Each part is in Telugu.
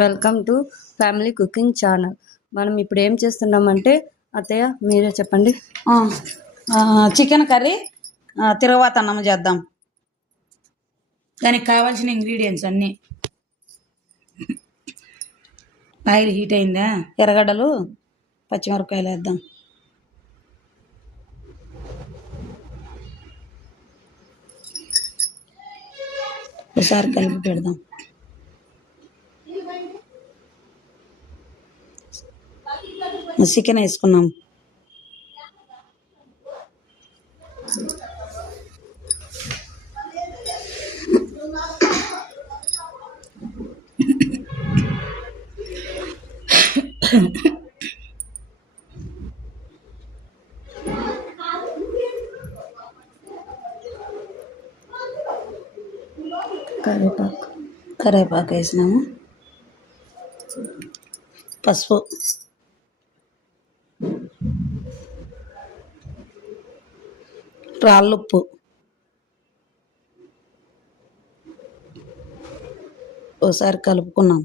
Welcome to family cooking channel. మనం ఇప్పుడు ఏం చేస్తున్నామంటే, అత్తయ్య మీరే చెప్పండి. చికెన్ కర్రీ తిరువాత అన్నం చేద్దాం. దానికి కావాల్సిన ఇంగ్రీడియంట్స్ అన్నీ. ఆయిల్ హీట్ అయిందా, ఎర్రగడ్డలు పచ్చిమిరపకాయలు వేద్దాం. ఒకసారి కలిపి పెడదాం. చికెన్ వేసుకున్నాం. కరివేపాకు వేసినాము. పసుపు, రాళ్ళుప్పు, ఒకసారి కలుపుకున్నాం.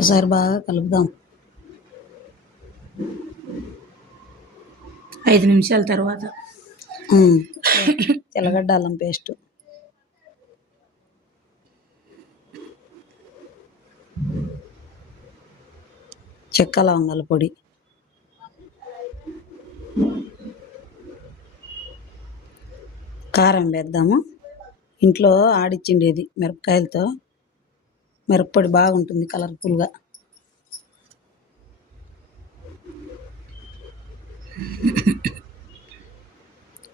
ఒకసారి బాగా కలుపుదాం. 5 నిమిషాల తర్వాత తెల్లగడ్డ అల్లం పేస్ట్, చెక్క లవంగాల పొడి, కారం వేద్దాము. ఇంట్లో ఆడిచ్చిండేది మిరపకాయలతో. మిరప్పొడి బాగుంటుంది కలర్ఫుల్గా.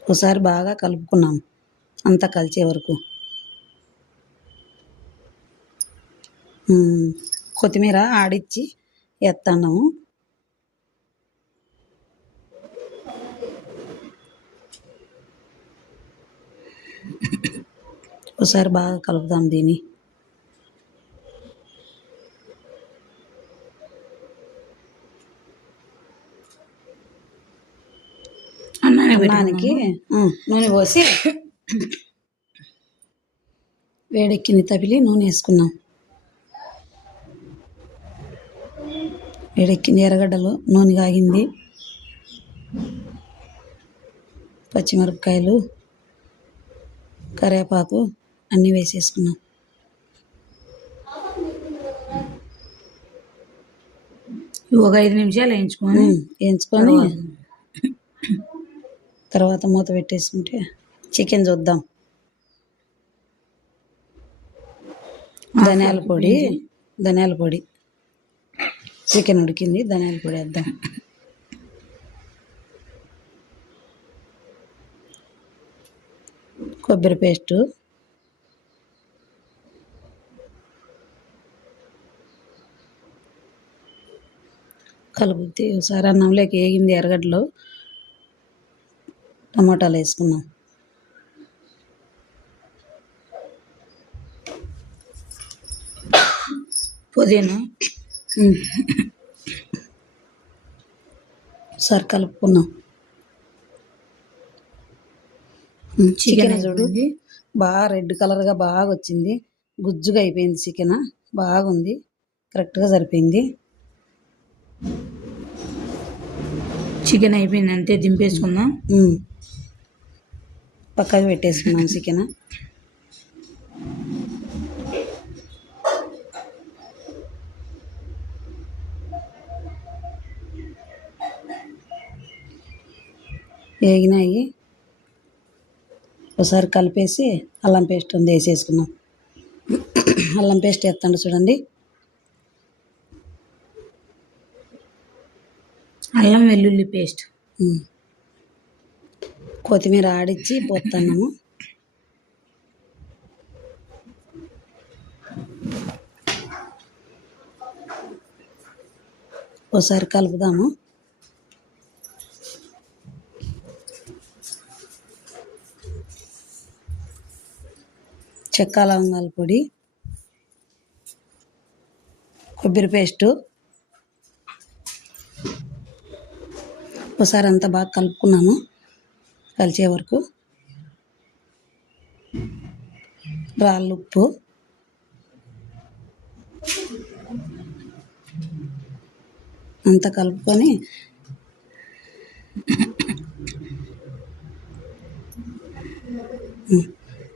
ఒకసారి బాగా కలుపుకున్నాం అంతా కలిసే వరకు. కొత్తిమీర ఆడిచ్చి వేస్తున్నాము. ఒకసారి బాగా కలుపుదాం దీన్ని. అన్నానికి నూనె పోసి వేడెక్కింది తపిలి నూనె వేసుకున్నాం. వేడెక్కింది, ఎర్రగడ్డలు నూనె కాగింది, పచ్చిమిరపకాయలు, కరివేపాకు అన్నీ వేసేసుకున్నాం. ఒక 5 నిమిషాలు వేయించుకొని తర్వాత మూత పెట్టేసుకుంటే చికెన్ చూద్దాం. ధనియాల పొడి, చికెన్ ఉడికింది, ధనియాల పొడి వేద్దాం. కొబ్బరి పేస్టు, కలుపుతే ఒకసారి అన్నంలోకి వేగింది. ఎర్రగడ్డలు, టమాటాలు వేసుకున్నాం. పుదీనా ఒకసారి కలుపుకున్నాం. చికెన్ చూడండి బాగా రెడ్ కలర్గా బాగా వచ్చింది. గుజ్జుగా అయిపోయింది చికెన్. బాగుంది, కరెక్ట్గా సరిపోయింది. చికెన్ అయిపోయింది, అంతే దింపేసుకుందాం. పక్కకు పెట్టేసుకున్నాం చికెన్. వేగినాయి, ఒకసారి కలిపేసి అల్లం పేస్ట్ ఉంది వేసేసుకున్నాం. అల్లం పేస్ట్ వేస్తాండి చూడండి. అల్లం వెల్లుల్లి పేస్ట్, కొత్తిమీర ఆడిచ్చి పోతున్నాము. ఒకసారి కలుపుదాము. చెక్క లవంగాల పొడి, కొబ్బరి పేస్టు, ఒకసారి అంతా బాగా కలుపుకున్నాము కలిసే వరకు. రాళ్ళుప్పు, అంతా కలుపుకొని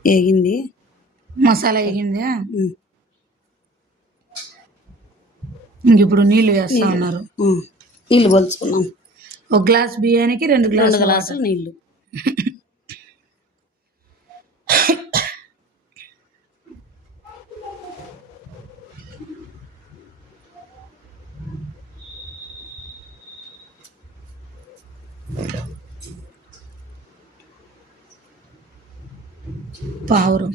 వేగింది, మసాలా వేగింది. ఉమ్, ఇంక ఇప్పుడు నీళ్ళు వేస్తా ఉన్నారు. నీళ్ళు పోల్చుకున్నాం. ఒక గ్లాస్ బియ్యానికి 2 2 గ్లాసులు గ్లాసులు నీళ్ళు. పావురం.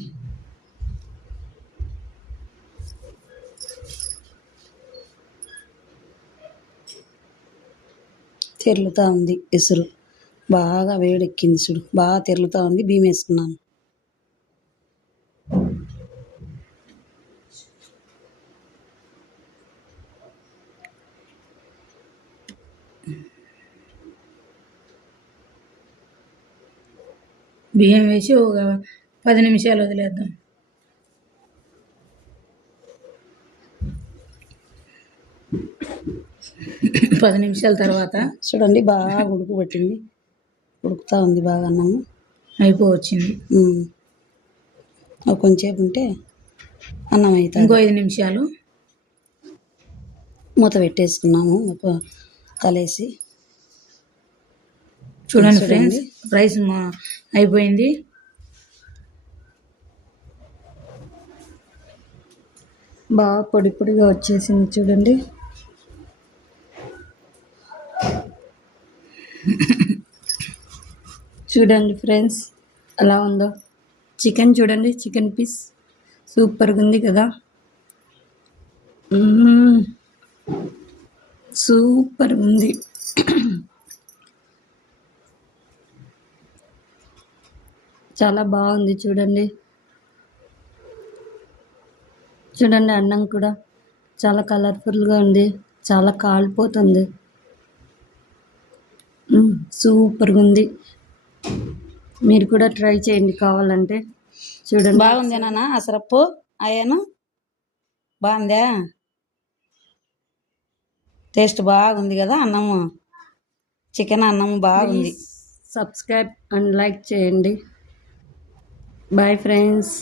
తెరులుతూ ఉంది ఎసురు, బాగా వేడెక్కింది చూడు, బాగా తెరులుతూ ఉంది. బియ్యం వేసుకున్నాను. బియ్యం వేసి ఒక 10 నిమిషాలు వదిలేద్దాం. పది నిమిషాల తర్వాత చూడండి బాగా ఉడుకు పట్టింది, ఉడుకుతూ ఉంది బాగా అన్నము. అయిపోవచ్చింది. కొంచెంసేపు ఉంటే అన్నం అవుతుంది. ఇంకో 5 నిమిషాలు మూత పెట్టేసుకున్నాము కలిసి. చూడండి ఫ్రెండ్స్, రైస్ అయిపోయింది. బాగా పొడి పొడిగా వచ్చేసింది చూడండి. చూడండి ఫ్రెండ్స్ ఎలా ఉందో. చికెన్ చూడండి, చికెన్ పీస్ సూపర్గా ఉంది కదా. సూపర్ ఉంది. చాలా బాగుంది చూడండి. చూడండి అన్నం కూడా చాలా కలర్ఫుల్గా ఉంది, చాలా కాలిపోతుంది. సూపర్గా ఉంది. మీరు కూడా ట్రై చేయండి కావాలంటే. చూడండి బాగుంది నాన్న. అసరప్పు అయ్యాను బాగుందా? టేస్ట్ బాగుంది కదా అన్నము, చికెన్ అన్నము బాగుంది. సబ్స్క్రైబ్ అండ్ లైక్ చేయండి. Bye friends.